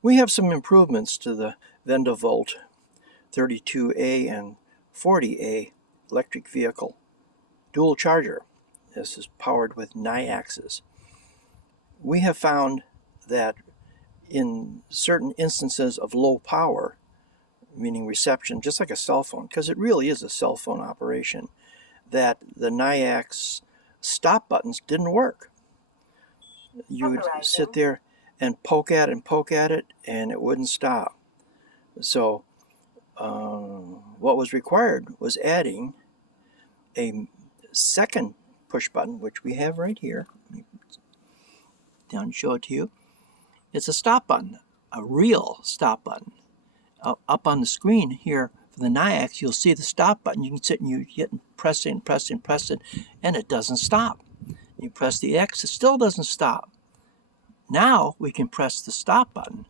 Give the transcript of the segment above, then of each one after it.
We have some improvements to the VendaVolt 32A and 40A electric vehicle dual charger. This is powered with Nayaxes. We have found that in certain instances of low power, meaning reception, just like a cell phone, because it really is a cell phone operation, that the Nayax stop buttons didn't work. You would sit there and poke at it, and it wouldn't stop. So what was required was adding a second push button, which we have right here. Let me down and show it to you. It's a stop button, a real stop button. Up on the screen here for the Nayax, you'll see the stop button. You can sit and you get press it, and it doesn't stop. You press the X, it still doesn't stop. Now we can press the stop button,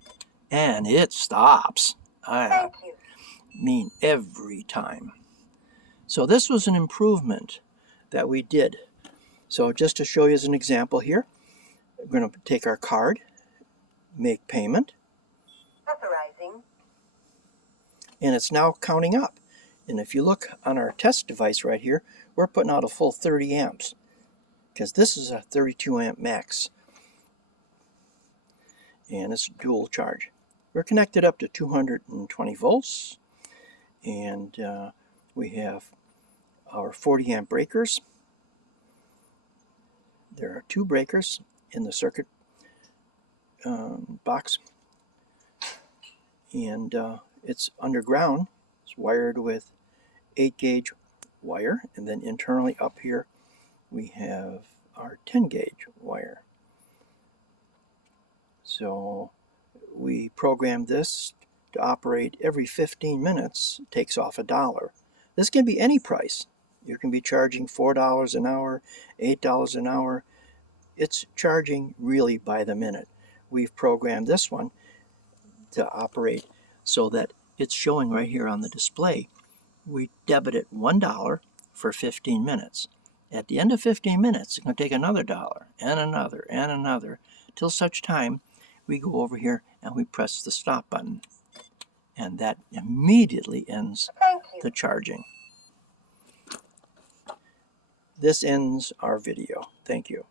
and it stops. I mean, every time. So this was an improvement that we did. So just to show you as an example here, we're going to take our card, make payment. Authorizing. And it's now counting up. And if you look on our test device right here, we're putting out a full 30 amps because this is a 32 amp max. And it's dual charge. We're connected up to 220 volts, and we have our 40 amp breakers. There are 2 breakers in the circuit box, and it's underground. It's wired with 8 gauge wire, and then internally up here we have our 10 gauge wire. So we programmed this to operate every 15 minutes. It takes off $1. This can be any price. You can be charging $4 an hour, $8 an hour. It's charging really by the minute. We've programmed this one to operate so that it's showing right here on the display. We debit it $1 for 15 minutes. At the end of 15 minutes, it's going to take another $1 and another and another till such time we go over here and we press the stop button. And that immediately ends the charging. This ends our video. Thank you.